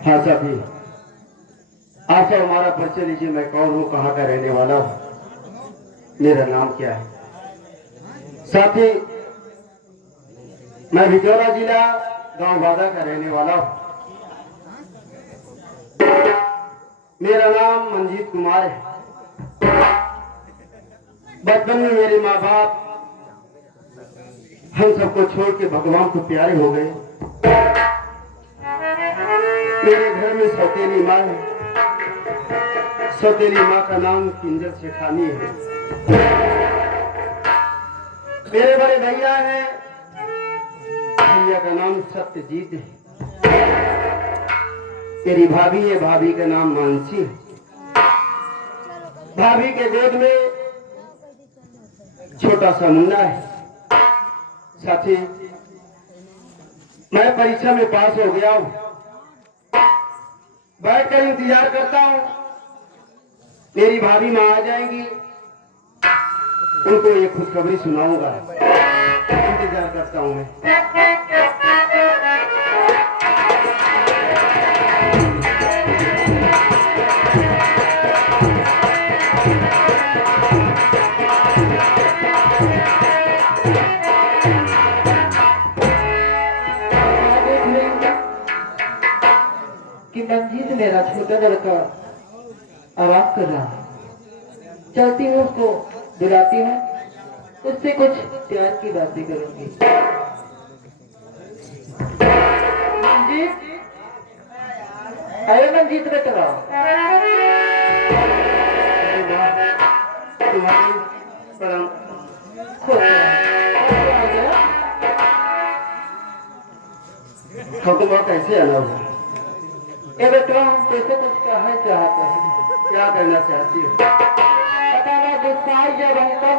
हाँ साथी, आपसे हमारा परिचय लीजिए। मैं कौन हूँ, कहाँ का रहने वाला हूँ, मेरा नाम क्या है। साथी, मैं भिजौरा जिला गांव बादा का रहने वाला हूँ। मेरा नाम मंजीत कुमार है। बचपन में मेरे माँ बाप हम सबको छोड़ के भगवान को प्यारे हो गए। मेरे घर में सौतेली माँ है। सौतेली माँ का नाम किंजल शेखानी है। मेरे बड़े भैया हैं, भैया का नाम सत्यजीत है। मेरी भाभी है, भाभी का नाम मानसी है। भाभी के गोद में छोटा सा मुन्ना है। साथी, मैं परीक्षा में पास हो गया हूँ। बैठकर इंतजार करता हूँ, मेरी भाभी माँ आ जाएंगी, उनको ये खुशखबरी सुनाऊंगा। इंतजार करता हूँ मैं। कि मंजीत मेरा छोटा लड़का आवाज कर रहा है। चलती हूँ, उसको बुलाती हूँ, उससे कुछ प्यार की बातें करूंगी। मंजीत, अरे मंजीत बेटा, तुम्हारी परम खतुआ कैसे आना हुआ? ए बेटा, कैसे कुछ कहना चाहते हैं? क्या करना चाहती हो? पता नहीं गुस्सा जब हमको।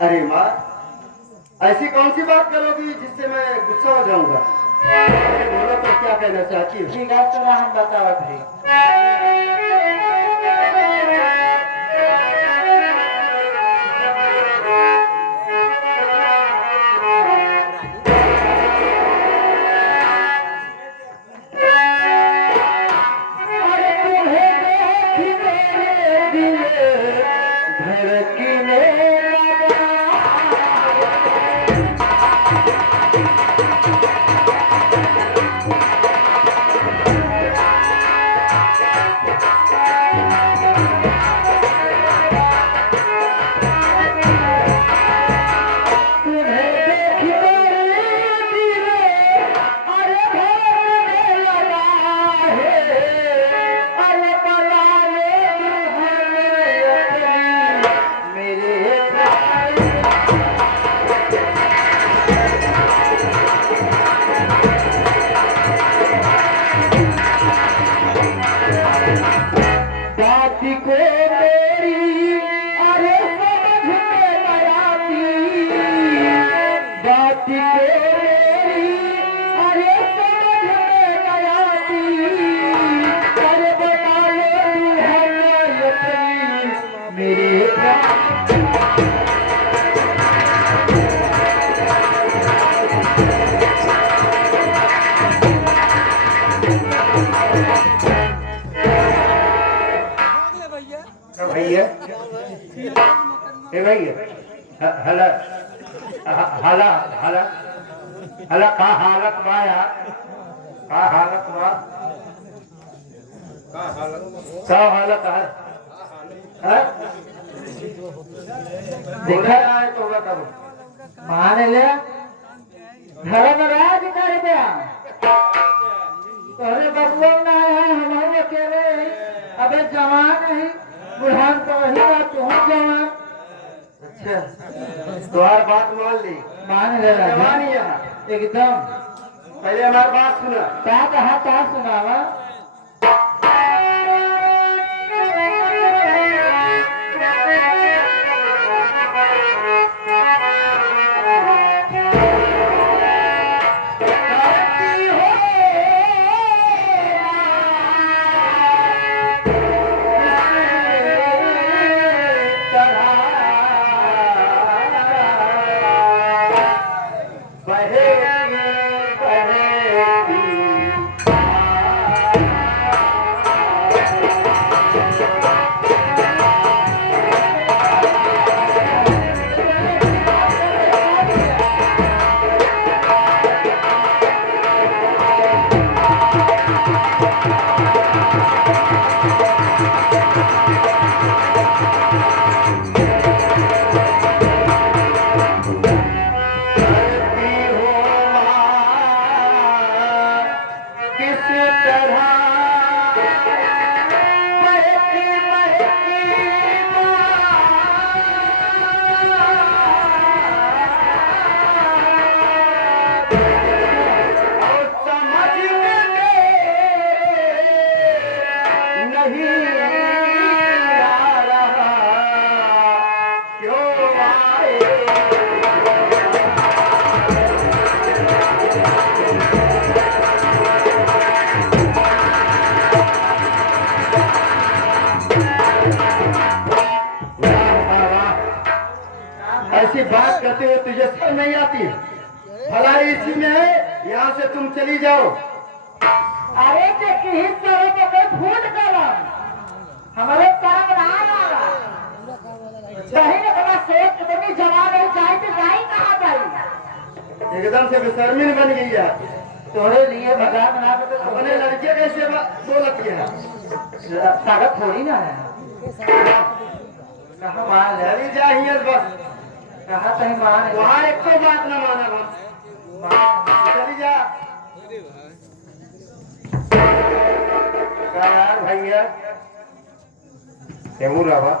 अरे माँ, ऐसी कौन सी बात करोगी जिससे मैं गुस्सा हो जाऊंगा? अरे बोलो तो, क्या कहना चाहती हो? ठीक है, सुना, हम बताओ भाई। भैया, ए भैया, हला हला हला हला का हालत बा यार? का हालत बा? का हालत है? हैं? देखा आए तो बताओ। मान ले धर्मराज कर दिया। अरे बबुआ ना है, हमारे अकेले अबे जवान है, बुढ़ान तो वही बात, तू जवान। अच्छा, तुम्हारी बात मान ली। मान ले राजा, जवानी है एकदम। पहले हमारी बात सुना। क्या कहा, क्या सुनावा? किस तरह बहकी बहकी और समझ में नहीं आ रहा क्यों आए। ऐसी बात करते हो तुझे शर्म नहीं आती? भला इसी में है, यहाँ से तुम चली जाओ। अरे देखिए सारे को कोई फूट गया हमारे तरफ ना आया सही ने बड़ा सोच कितनी जवान हो जाए तो जाए कहाँ जाए एकदम से बेशर्मी बन गई है। तोड़े लिए मजाक बना के तो अपने लड़के कैसे बोलती है? ताकत थोड़ी ना है कहाँ माल है चली जा हियर बस। कहाँ कहीं माल है वहाँ एक तो बात न माना बस। चली जा। क्या यार भैया क्यों रहा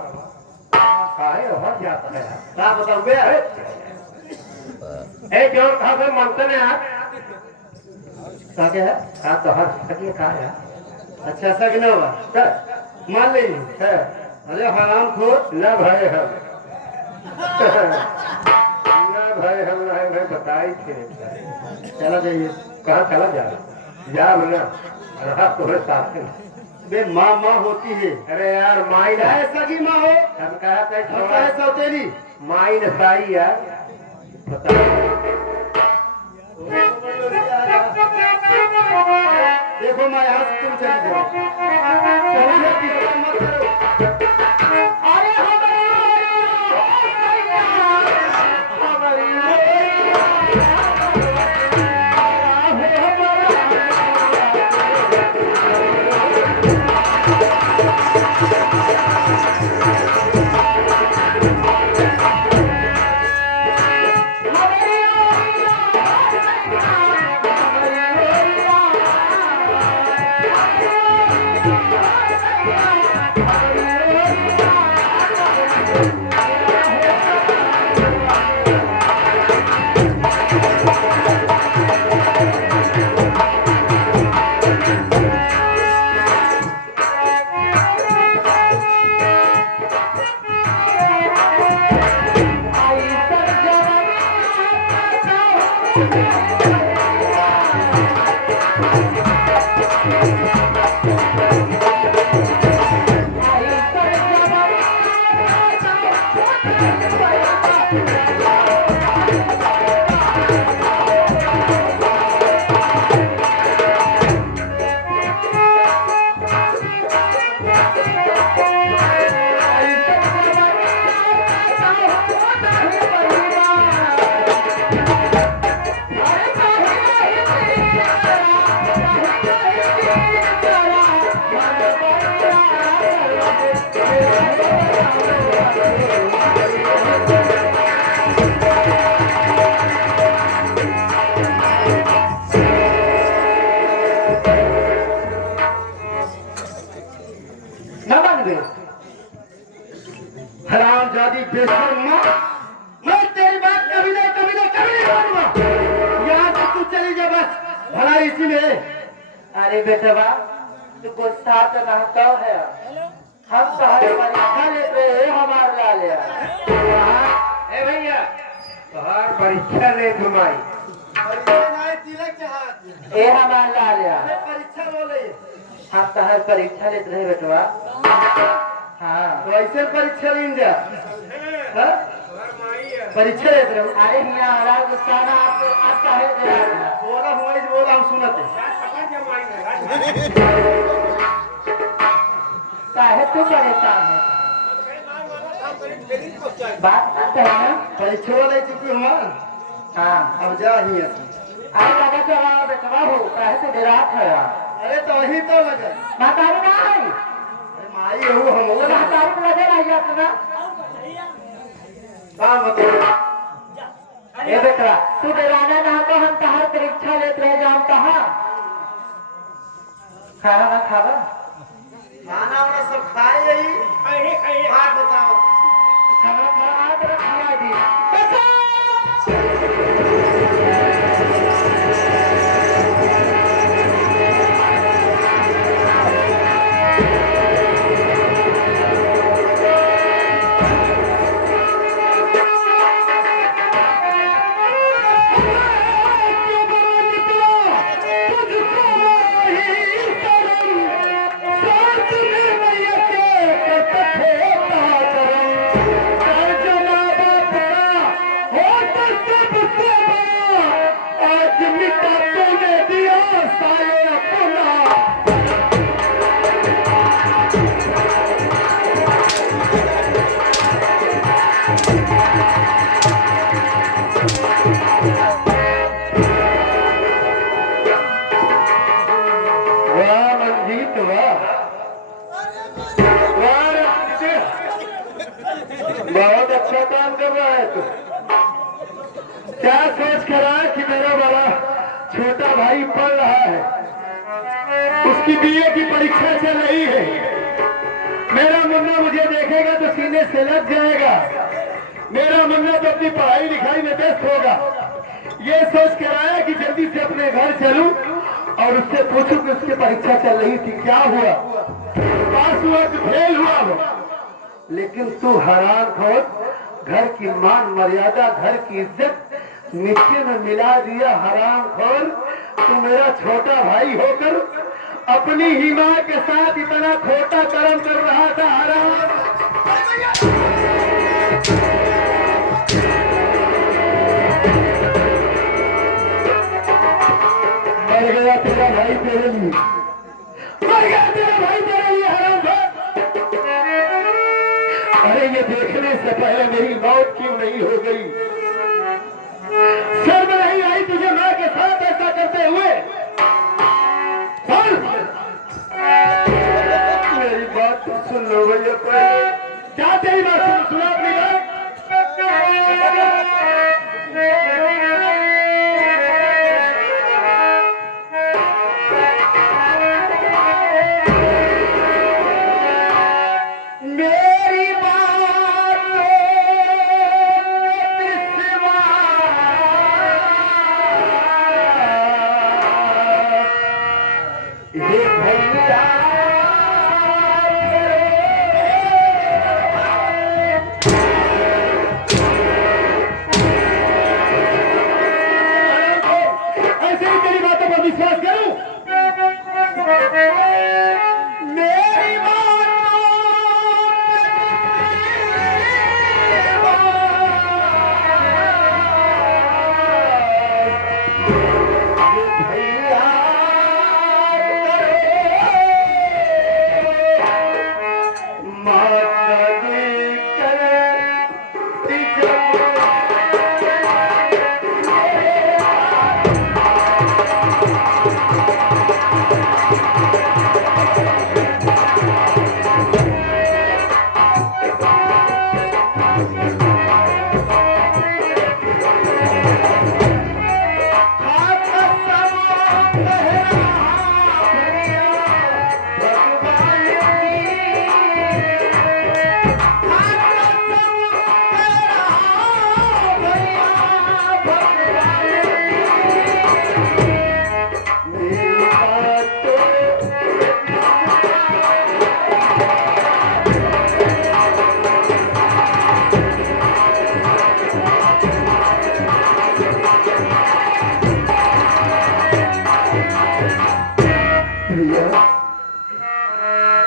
काहे हो जाता है क्या बताओ बे? ए क्यों कहा पे मानते हैं यार? क्या क्या है? हाँ तो हर सकिए कहा है? अच्छा सगना हुआ सर मान ली है। अरे हराम खोर न भाई हम न भाई हम रहे भाई बताई थे। चला जाइए। कहाँ चला जा जा ना रहा तुम्हें साथ में बे माँ माँ होती है। अरे यार माई ना ऐसा की माँ हो हम कहा था सौतेली माई न साई यार बता। देखो मैं यहाँ से तुम चली जाओ। समझे किसी मत करो। अरे हरामजादी बेशर्म मैं तेरी बात कभी नहीं मानूंगा। यहाँ से तू चली जा बस। भला इसी में अरे बेटवा तू गुस्सा तो रहता है हम तुम्हारी परीक्षा लेते हैं हमारे ला लिया ए भैया तुम्हार परीक्षा ले घुमाई ए हमारे ला लिया परीक्षा बोले हम तुम्हारी परीक्षा लेते रहे बेटवा। हाँ तो ऐसे परीक्षा लेन जा हाँ? परीक्षा लेते रहो। अरे यहाँ हमारा गुस्सा ना आपका है बोला हम सुनते काहे तू परेशान है बात करते हैं ना परीक्षा वाले चुकी हमारा। हाँ अब जा ही है। अरे लगा चला बेटवा हो काहे तो डेरात है अरे तो वही तो लगा मातारी ना आई माई हो हम वो मातारी को लगे रही अपना काम बताओ। ए बेटा तू डेराना ना तो हम तहार परीक्षा लेते रहे जाम कहा खाना ना खावा खाना वाना सब खाए यही खाइए बात बताओ खाना खाना तो खिला दी वाह मंजीत वाह वाह रंजीत, बहुत अच्छा काम कर रहा है तू। क्या सोच कर रहा है कि मेरा बड़ा छोटा भाई पढ़ रहा है, उसकी बीए की परीक्षा चल रही है, मेरा मुन्ना मुझे देखेगा तो सीने से लग जाएगा, मेरा मुन्ना तो अपनी पढ़ाई लिखाई में व्यस्त होगा। ये सोच कर आया कि जल्दी से अपने घर चलूं और उससे पूछूं कि उसकी परीक्षा चल रही थी क्या हुआ, पास हुआ कि फेल हुआ हो। लेकिन तू हैरान हो, घर की मान मर्यादा घर की इज्जत मिट्टी में मिला दिया। हराम खोर, तू मेरा छोटा भाई होकर अपनी ही माँ के साथ इतना खोटा कर्म कर रहा था। हराम मर गया तेरा भाई तेरे लिए, मर गया तेरा भाई तेरे लिए। हराम खोर, अरे ये देखने से पहले मेरी मौत क्यों नहीं हो गई? शर्म नहीं आई तुझे माँ के साथ ऐसा करते हुए? मेरी बात तो सुन लो भैया पहले। क्या तेरी बात सुना अपनी बात? मेरी बात ये भैया ऐसे ही तेरी बातों पर विश्वास करूं? मेरी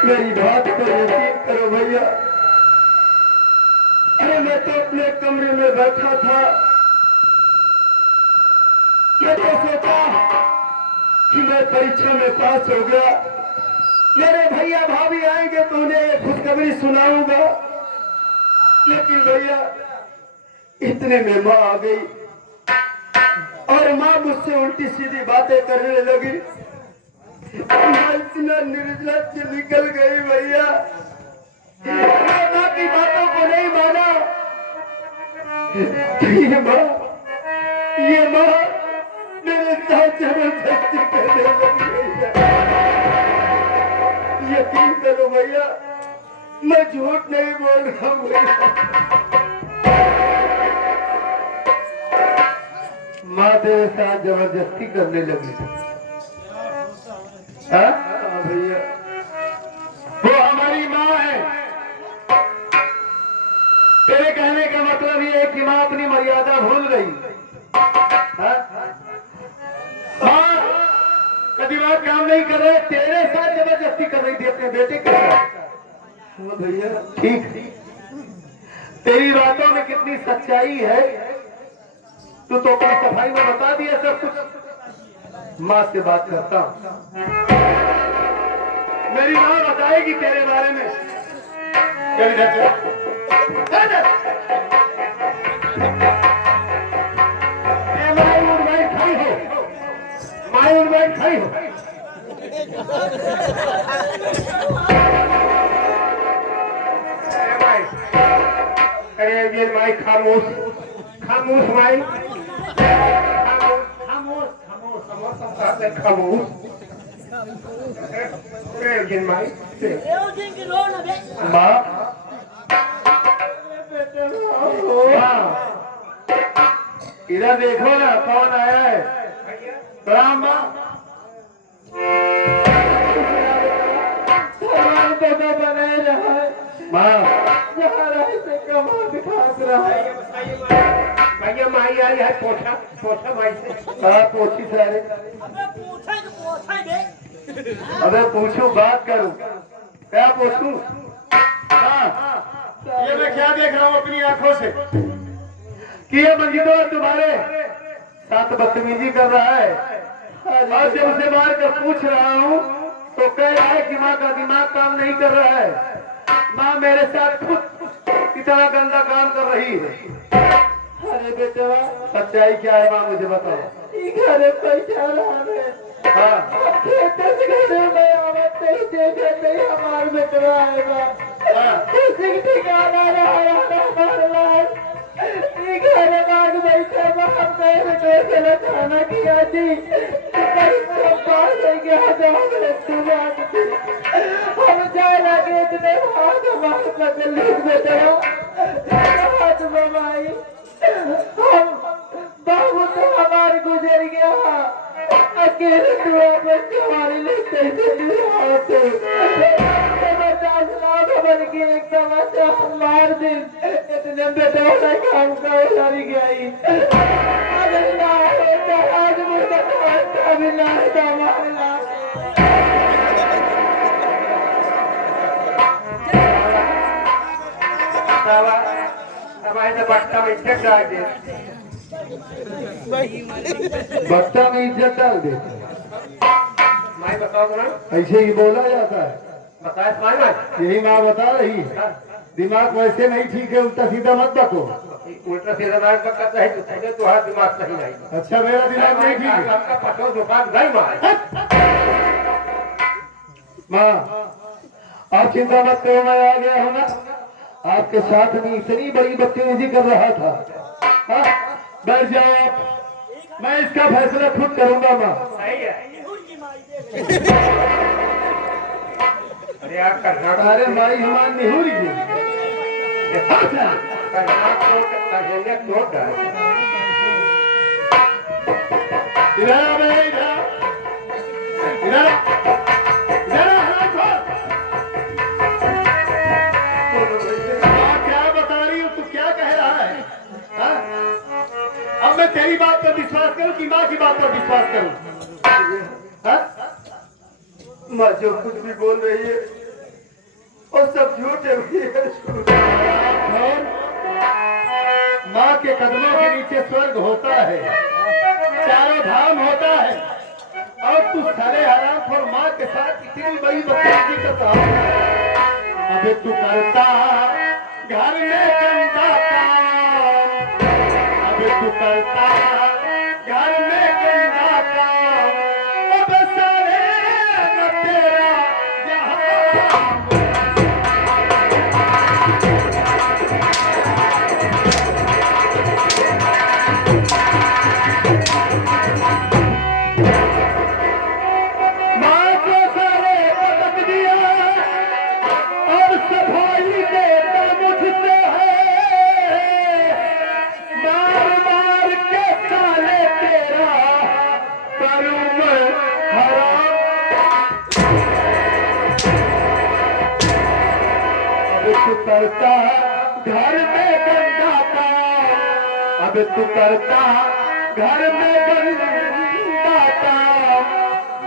मेरी बात पर यकीन करो भैया। अरे मैं तो अपने कमरे में बैठा था, मैं तो सोचा कि मैं परीक्षा में पास हो गया, मेरे भैया भाभी आएंगे तो उन्हें खुशखबरी सुनाऊंगा। लेकिन भैया इतने में माँ आ गई और माँ मुझसे उल्टी सीधी बातें करने लगी। मैं इतना निर्लज्ज निकल गई भैया, मैं माँ की बातों को नहीं माना। ये माँ मेरे साथ जबरदस्ती करने लगी भैया। करो भैया, मैं झूठ नहीं बोल रहा हूँ भैया। माँ तेरे साथ जबरदस्ती करने लगी। हाँ? हाँ भैया, वो हमारी माँ है। तेरे कहने का मतलब ये है कि माँ अपनी मर्यादा भूल गई। हाँ? माँ का दिमाग काम नहीं कर रहे, तेरे साथ जबरदस्ती कर रही थी अपने बेटे के साथ। हाँ भैया, ठीक। तेरी बातों में कितनी सच्चाई है, तू तो अपनी सफाई में बता दिया सब कुछ। माँ से बात करता हूँ, मेरी माँ बताएगी तेरे बारे में। चल इधर चल। मायूर खड़ी हो। अरे ये माई खामोश खामोश माई खामोश खामोश खामोश खामोश माई माँ इधर देखो ना कौन आया है। प्रणाम माँ। तो बने रहा है माँ, से कमा दिखात रहा है भैया। माई आई है, पोछा पोछा माई से। कहा पोछी सारे। अबे पूछू बात करूं, क्या पूछूं? ये मैं क्या देख रहा हूँ अपनी आंखों से कि ये मंजिलो तुम्हारे साथ बदतमीजी कर रहा है। और जब उसे मार कर पूछ रहा हूँ तो कह रहा है कि माँ का दिमाग काम नहीं कर रहा है। माँ मेरे साथ खुद इतना गंदा काम कर रही है। अरे बेटा सच्चाई क्या है माँ, मुझे बताओ। घर पैसा रहा है। हाँ में आवत नहीं देखे नहीं हमारे बेटवा आएगा। किसी ठिकाना रहा हमारे लाल घर बाग बैठे हम कहीं बेटे से खाना किया जी हम जाए लगे इतने हाथ हमारे बदल बेटा हाथ बबाई हम बाबू तो हमारे गुजर गया। अकेले दुआ बच्चे हमारे लिए खबर की एक समस्या हम मार दिन इतने बेटा होना काम का उधारी गई। आज मुझे बट्टा में इज्जत डाल दे, बट्टा में इज्जत डाल दे। मैं बताओ ना, ऐसे ही बोला जाता है। बताए यही माँ बता रही है। दिमाग वैसे नहीं ठीक है, उल्टा सीधा मत बको। उल्टा सीधा ना बकता है तो तुम्हारा दिमाग सही नहीं। अच्छा मेरा दिमाग नहीं ठीक है। आपका पटो दुकान नहीं माँ आप चिंता मत करो, मैं आ गया हूँ ना। आपके साथ में इतनी बड़ी बदतमीजी कर रहा था। हाँ बैठ जाओ आप, मैं इसका फैसला खुद करूंगा माँ। सही है। अरे माई हमारे निहुरी जी क्या बता रही हूँ, तू क्या कह रहा है? अब मैं तेरी बात पर विश्वास करूं कि माँ की बात पर विश्वास करूं? माँ जो कुछ भी बोल रही है और सब झूठ है। माँ के कदमों के नीचे स्वर्ग होता है, चारों धाम होता है, और तू सारे हराम और माँ के साथ इतनी बड़ी बदतमीजी करता है। अबे तू करता घर में गंदा काम, अबे तू करता घर में गंदा काम, अब सारे न तेरा यहाँ। माँ को सारे पटक दिया तू करता घर में गंदा काम, अब तू करता घर में गंदा काम,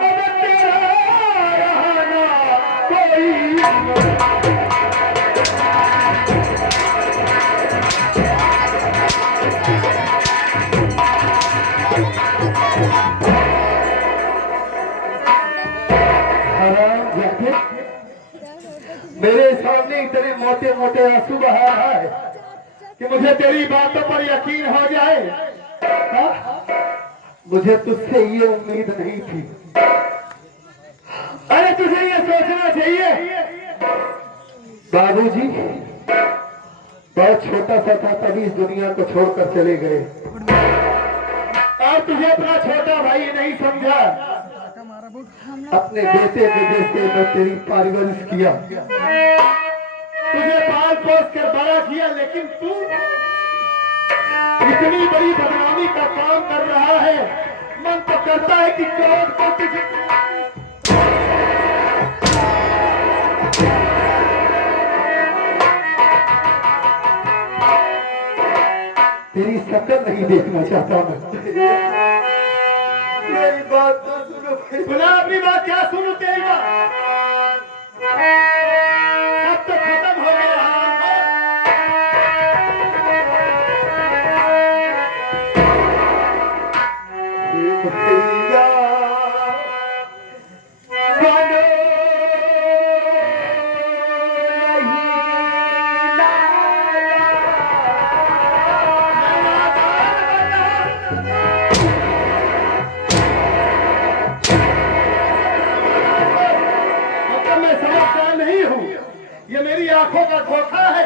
अब तेरा यहाँ ना कोई। मेरे सामने इतने मोटे मोटे आंसू बहा रहा है कि मुझे तेरी बातों पर यकीन हो जाए। हाँ? मुझे तुझसे ये उम्मीद नहीं थी। अरे तुझे ये सोचना चाहिए बाबूजी बहुत छोटा सा था तभी इस दुनिया को छोड़कर चले गए, और तुझे अपना छोटा भाई नहीं समझा। अपने बेटे के जैसे मैं तेरी परवरिश किया, तुझे पाल पोस कर बड़ा किया, लेकिन तू इतनी बड़ी बदनामी का काम कर रहा है। मन तो करता है कि क्रोध को तुझे तेरी शक्ल नहीं देखना चाहता मैं। मेरी बात तो सुनो, सुना अपनी बात। क्या सुनू तेरी बात? सब तो खत्म हो गया। ये मेरी आंखों का धोखा है,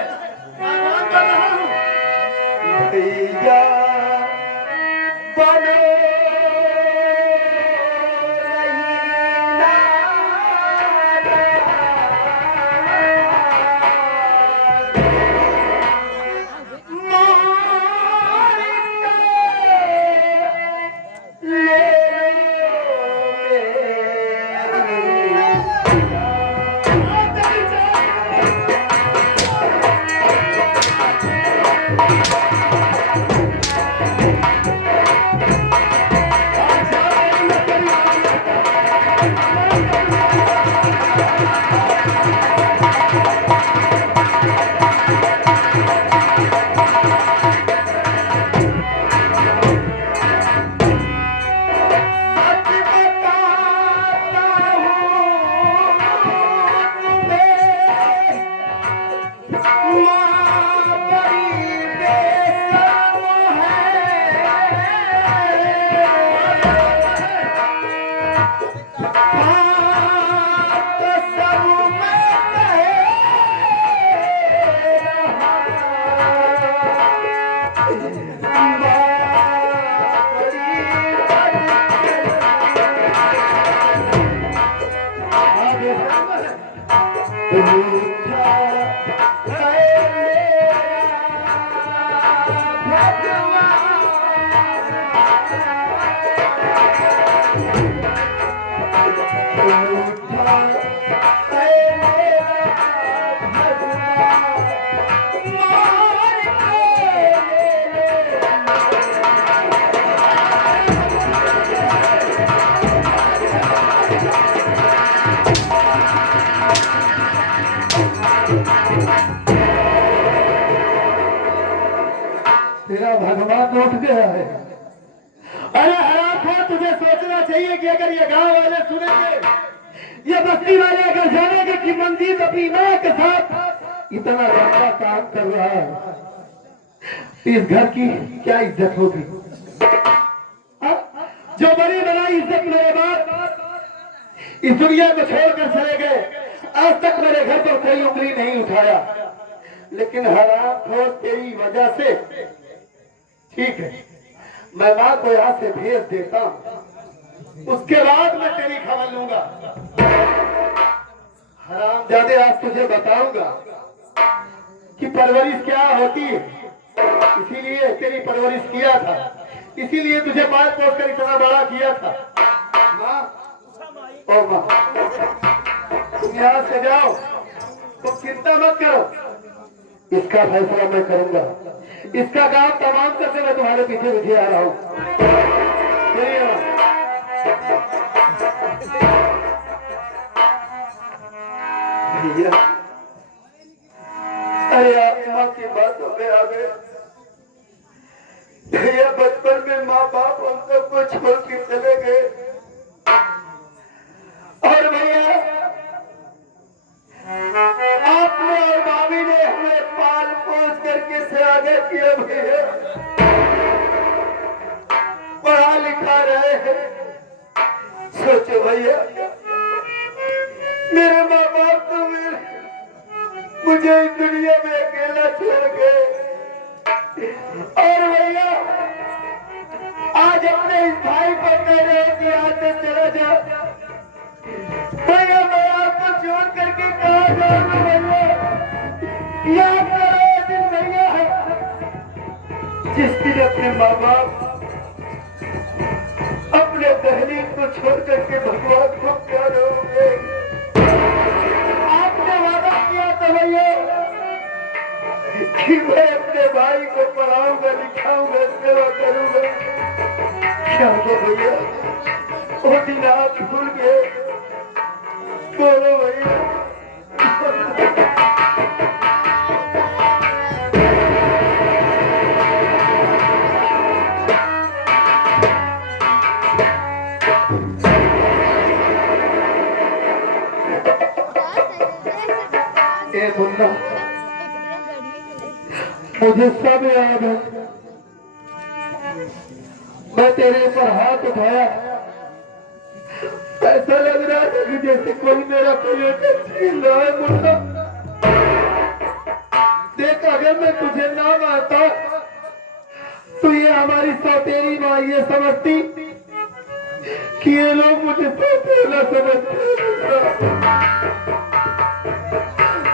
मैं मान कर रहा हूं। भैया बनो तेरा भगवान उठ गया है। अरे हराम, तुझे सोचना चाहिए कि अगर ये गांव वाले सुनेंगे, ये बस्ती वाले अगर जानेंगे कि मंजीत अपनी मां के साथ इतना लंबा काम कर रहा है, इस घर की क्या इज्जत होगी? जो बड़ी बनाई इज्जत मेरे बाप इस दुनिया को छोड़कर चले गए, आज तक मेरे घर पर कोई उंगली नहीं उठाया, लेकिन हरामखोर तेरी वजह से, ठीक है मैं मां को यहाँ से भेज देता हूँ, उसके बाद मैं तेरी खबर लूंगा। हरामजादे, आज तुझे बताऊंगा कि परवरिश क्या होती है, इसीलिए तेरी परवरिश किया था, इसीलिए तुझे पाल पोस कर इतना बड़ा किया था। माँ, ओ माँ, तुम यहाँ से जाओ, तुम चिंता मत करो, इसका फैसला मैं करूंगा। इसका काम तमाम करके मैं तुम्हारे पीछे पीछे आ रहा हूँ। भैया, अरे आप माँ की बातों में आ गए। भैया, बचपन में माँ बाप हम सबको छोड़ के चले गए, और भैया आपने और भाभी ने हमें पाल पोस करके से आगे किया। भैया, पढ़ा लिखा रहे हैं। सोचो भैया, मेरे माँ बाप तो मुझे इस दुनिया में अकेला छोड़ गए, और भैया आज अपने इस भाई को कह रहे हैं कि आज से चला जा। भैया, मैं आपको छोड़ करके कहाँ जाऊंगा? भैया, याद करो ये दिन भैया, जिस दिन अपने माँ बाप अपने दहलीज को छोड़ करके भगवान को प्यार होंगे। आपने वादा किया था भैया कि मैं अपने भाई को पढ़ाऊंगा, लिखाऊंगा, सेवा करूंगा। क्या हो भैया, वो दिन आप भूल गए? बोलो भैया। ए मुन्ना, मुझे सब याद है। मैं तेरे ऊपर हाथ उठाया, ऐसा लग रहा था कि जैसे कोई मेरा लेकर छीन रहा है। मुन्ना, देख, अगर मैं तुझे ना मारता तो ये हमारी सौतेली माँ ये समझती कि ये लोग मुझे सौतेला समझते।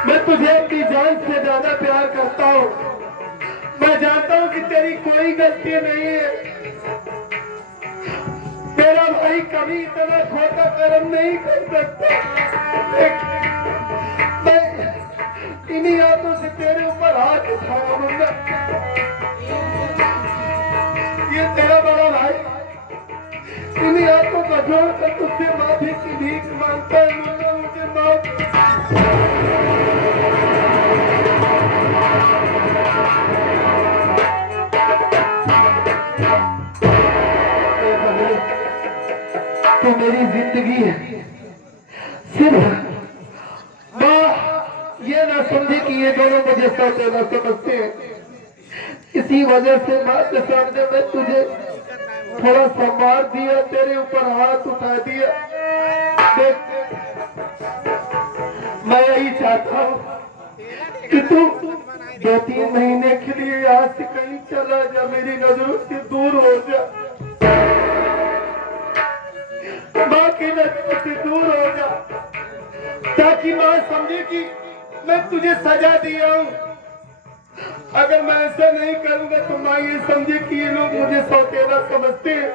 मैं तुझे अपनी जान से ज्यादा प्यार करता हूँ। मैं जानता हूँ कि तेरी कोई गलती नहीं है। मेरा भाई कभी इतना छोटा कर्म नहीं कर सकता। मैं इन्हीं हाथों से तेरे ऊपर हाथ उठाया। मुन्ना, ये तेरा बड़ा भाई इन्हीं हाथों का जोड़कर तुझसे माफी की भीख मांगता है। मुन्ना, मुझे माफ। तो मेरी जिंदगी है, सिर्फ माँ ये ना समझे कि ये दोनों मुझे सौतेला समझते हैं। इसी वजह से माँ के सामने मैं तुझे थोड़ा सम्मान दिया, तेरे ऊपर हाथ उठा दिया। देख, मैं यही चाहता हूँ कि तू 2-3 महीने के लिए यहाँ से कहीं चला जा, मेरी नजरों से दूर हो जा, माँ की नजरों से दूर हो जा, ताकि माँ समझे कि मैं तुझे सजा दिया हूँ। अगर मैं ऐसा नहीं करूंगा तो माँ ये समझे कि ये लोग मुझे सौतेला समझते हैं।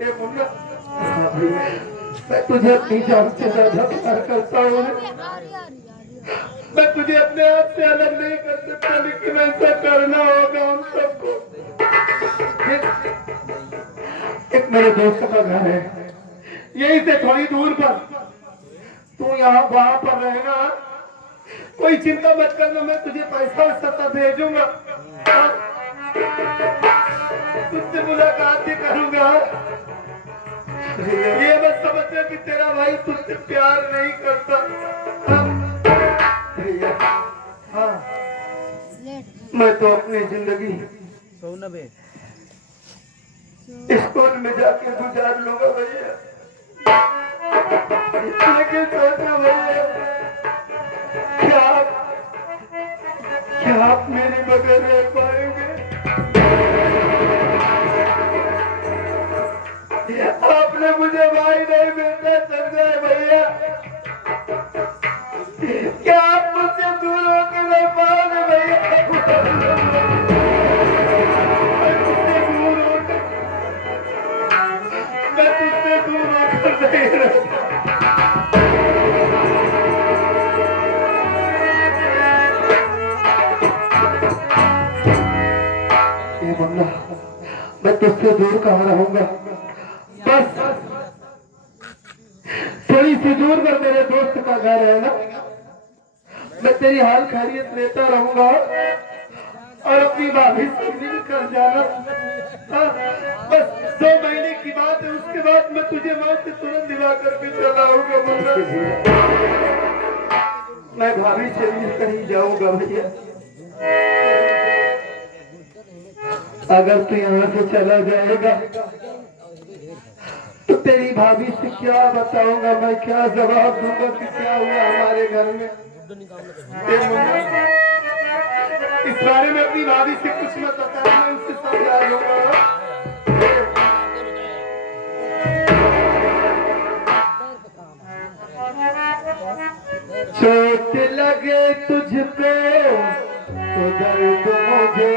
ये मुन्ना, मैं तुझे अपनी जान से ज्यादा प्यार करता हूँ। मैं तुझे अपने आप से अलग नहीं कर सकता, लेकिन ऐसा करना होगा उन सबको। एक मेरे दोस्त का घर है, यहीं से थोड़ी दूर पर। तू यहाँ वहां पर रहना, कोई चिंता मत करना। मैं तुझे पैसा सत्ता भेजूंगा, तुझसे मुलाकात भी करूंगा। ये मत समझना कि तेरा भाई तुझसे प्यार नहीं करता। हाँ, मैं तो अपनी जिंदगी स्कूल में जाके गुजार लूंगा भैया, लेकिन सोचो भैया, क्या आप मेरे बगैर रह पाएंगे? आपने मुझे भाई नहीं मिलता समझा है भैया। क्या आप मुझसे दूर होकर रह पाओगे भैया? मैं तुझसे दूर होकर नहीं रहता। से दूर कहाँ रहूंगा। बस थोड़ी सी दूर पर मेरे दोस्त का घर है ना, मैं तेरी हाल खैरियत लेता रहूंगा और अपनी भाभी से मिल कर जाना। हाँ, बस 2 महीने की बात है, उसके बाद मैं तुझे मां से तुरंत दिवा करके चला आऊंगा। मैं भाभी से मिल कर ही जाऊंगा भैया। अगर तू यहाँ से चला जाएगा तो तेरी भाभी से क्या बताऊंगा मैं, क्या जवाब दूंगा कि क्या हुआ हमारे घर में। इस बारे में अपनी भाभी से कुछ मत बताना, मैं उससे समझा लूंगा। चोट लगे तुझको तो दर्द मुझे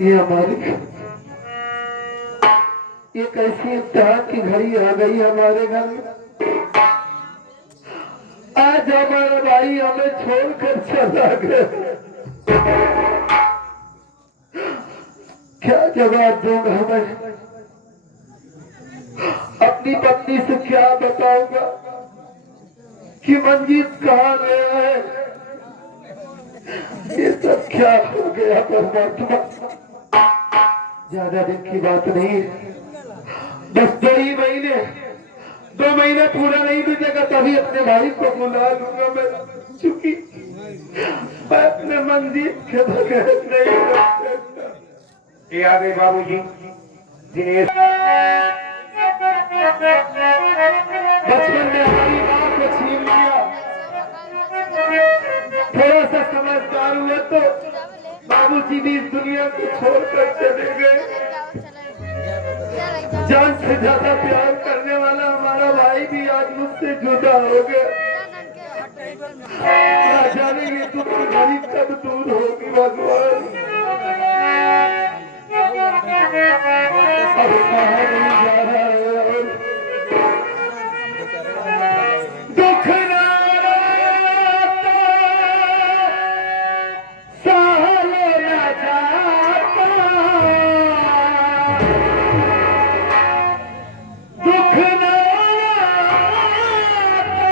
ये हमारी ये कैसी इम्तिहान की घड़ी आ गई हमारे घर में। आज हमारा भाई हमें छोड़कर चला गया, क्या जवाब दूंगा मैं, अपनी पत्नी से क्या बताऊंगा कि मंजीत कहाँ गया है। ये सब क्या हो गया परमात्मा। ज्यादा दिन की बात नहीं, बस 2 ही महीने, 2 महीने पूरा नहीं बीतेगा तभी अपने भाई को बुला लूंगा मैं, चूंकि मैं अपने मंजीत के बगैर नहीं रह सकता। ये आ गए बाबूजी दिनेश। बचपन में हमारी माँ को छीन लिया, थोड़ा सा समझदार हुआ तो बाबूजी भी इस दुनिया को छोड़कर चले गए। जान से ज्यादा प्यार करने वाला हमारा भाई भी आज मुझसे जुदा हो गया। ना जाने ये दुख की घड़ी कब दूर होगी भगवान। अब कहाँ नहीं जा रहा है और दुख ना आता, सह लेना जाता, दुख ना आता,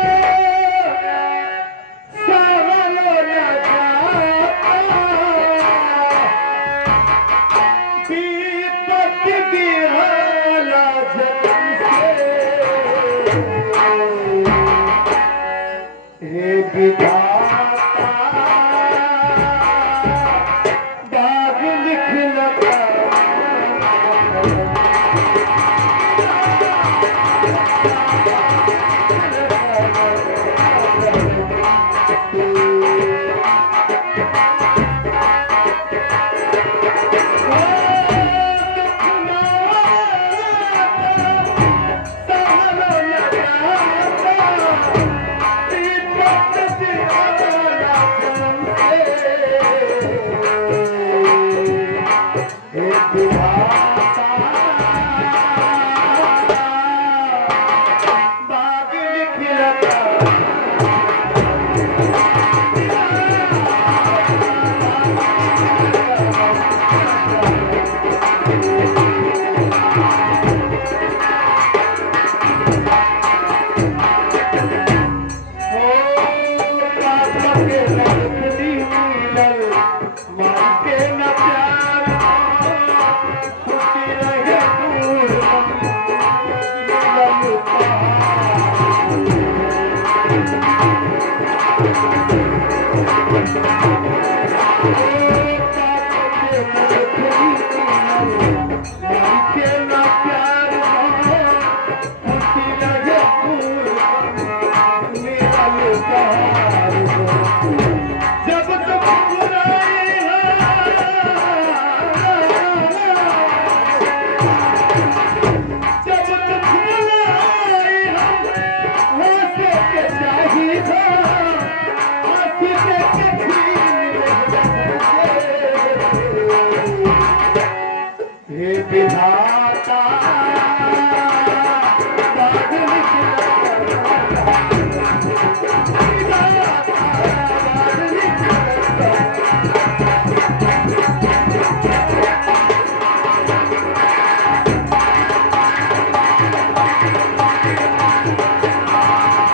सह लेना जाता। विधाता बाग लिख लगा विधाता